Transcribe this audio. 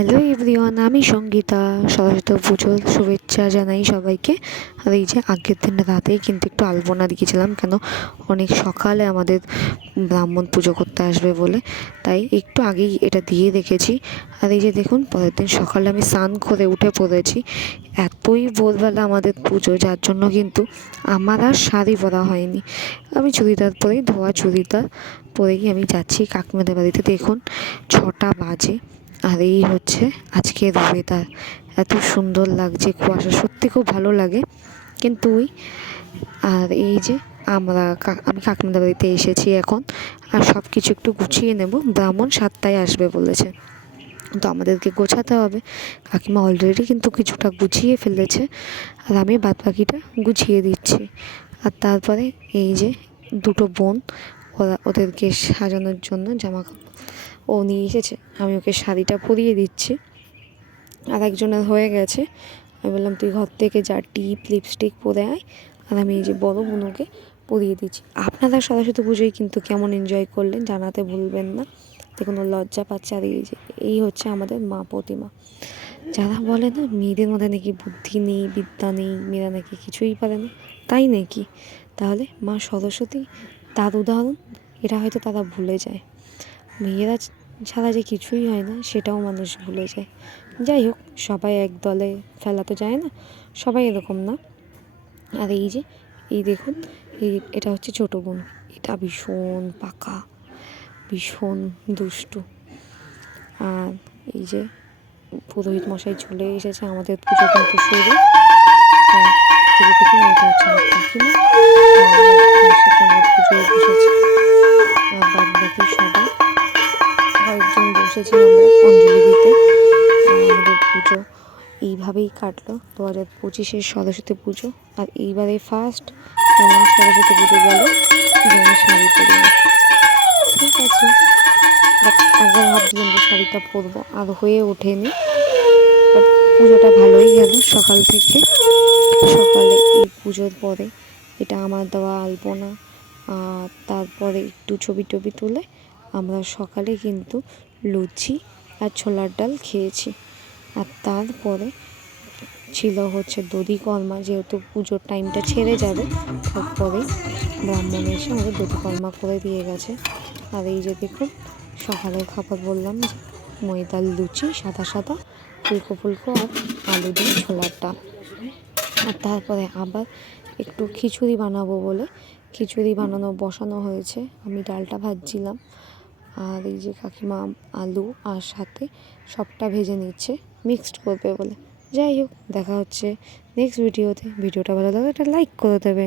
Hello everyone, আমি সঙ্গীতা। সরস্বতী পুজোর শুভেচ্ছা জানাই সবাইকে। আর এই যে আগের দিন রাতেই কিন্তু একটু আলপনা দিয়েছিলাম, কেন অনেক সকালে আমাদের ব্রাহ্মণ পুজো করতে আসবে বলে, তাই একটু আগেই এটা দিয়ে রেখেছি। আর এই যে দেখুন, পরের দিন সকালে আমি স্নান করে উঠে পড়েছি। এতই ভোরবেলা আমাদের পুজো, যার জন্য কিন্তু আমার আর শাড়ি পরা হয়নি। আমি চুড়িদার পরেই, ধোয়া চুড়িদার পরেই আমি যাচ্ছি কাকিমাদের বাড়িতে। দেখুন 6টা বাজে, আর এই হচ্ছে আজকের ওয়েদার। এত সুন্দর লাগছে, কুয়াশা, সত্যি খুব ভালো লাগে। কিন্তু আর এই যে আমি কাকিমাদের বাড়িতে এসেছি এখন, আর সব কিছু একটু গুছিয়ে নেব। ব্রাহ্মণ 7টায় আসবে বলেছে, তো আমাদেরকে গোছাতে হবে। কাকিমা অলরেডি কিন্তু কিছুটা গুছিয়ে ফেলেছে, আর আমি বাদ বাকিটা গুছিয়ে দিচ্ছি। আর তারপরে এই যে দুটো বোন, ওদেরকে সাজানোর জন্য জামা কাপড় ও নিয়ে এসেছে, আমি ওকে শাড়িটা পরিয়ে দিচ্ছি। আর একজনের হয়ে গেছে, আমি বললাম তুই ঘর থেকে যা, টিপ লিপস্টিক পরে আয়। আর আমি এই যে বড় বোনকে পরিয়ে দিচ্ছি। আপনারা সরস্বতী পুজোয় কিন্তু কেমন এনজয় করলেন জানাতে ভুলবেন না। দেখুন ও লজ্জা পাচ্ছে। আর এই হচ্ছে আমাদের মা প্রতিমা। যারা বলে না মেয়েদের মধ্যে নাকি বুদ্ধি নেই, বিদ্যা নেই, মেয়েরা নাকি কিছুই পারে না, তাই নাকি? তাহলে মা সরস্বতী তার উদাহরণ। এটা হয়তো তারা ভুলে যায়। মেয়েরা ছাড়া যে কিছুই হয় না, সেটাও মানুষ ভুলে যায়। যাই হোক, সবাই এক দলে ফেলা তো যায় না, সবাই এরকম না। আর এই দেখুন, এটা হচ্ছে ছোটো বোন। এটা ভীষণ পাকা, ভীষণ দুষ্টু। আর এই যে পুরোহিত মশাই চলে এসেছে, আমাদের পুজো কিন্তু শুরু। এই যে দেখুন, এটা হচ্ছে আমার কাকিমা, তার সাথে আমরা পুজোয় বসেছি। আর বাদ বাকি সবাই কয়েকজন বসেছি আমরা অঞ্জলি দিতে। আর আমাদের পুজো এইভাবেই কাটলো 2025-এর সরস্বতী পুজো। আর এইবারে ফার্স্ট এমন সরস্বতী পুজো গেল যে আমি শাড়ি পরিনি। ঠিক আছে, বাট একবার ভাবছিলাম যে শাড়িটা পরবো, আর হয়ে ওঠেনি। বাট পুজোটা ভালোই গেল। সকাল থেকে সকালে এই পুজোর পরে এটা আমার দেওয়া আলপনা, আর তারপরে একটু ছবি টবি তুলে আমরা সকালে কিন্তু লুচি আর ছোলার ডাল খেয়েছি। আর তারপরে ছিল হচ্ছে দধিকর্মা, যেহেতু পুজোর টাইমটা ছেড়ে যাবে, তারপরে ব্রাহ্মণ এসে আমাদের দধিকর্মা করে দিয়ে গেছে। আর এই যে দেখুন, সকালের খাবার বললাম যে ময়দার লুচি, সাদা সাদা, ফুলকো ফুলকো, আর আলু দিয়ে ছোলার ডাল। আর তারপরে আবার একটু খিচুড়ি বানাবো বলে খিচুড়ি বসানো হয়েছে। আমি ডালটা ভাজছিলাম, আর এই যে কাকিমা আলু আর সাথে সবটা ভেজে নিচ্ছে, মিক্সড করবে বলে। যাই হোক, দেখা হচ্ছে নেক্সট ভিডিওতে। ভিডিওটা ভালো লাগলে একটা লাইক করে দেবে।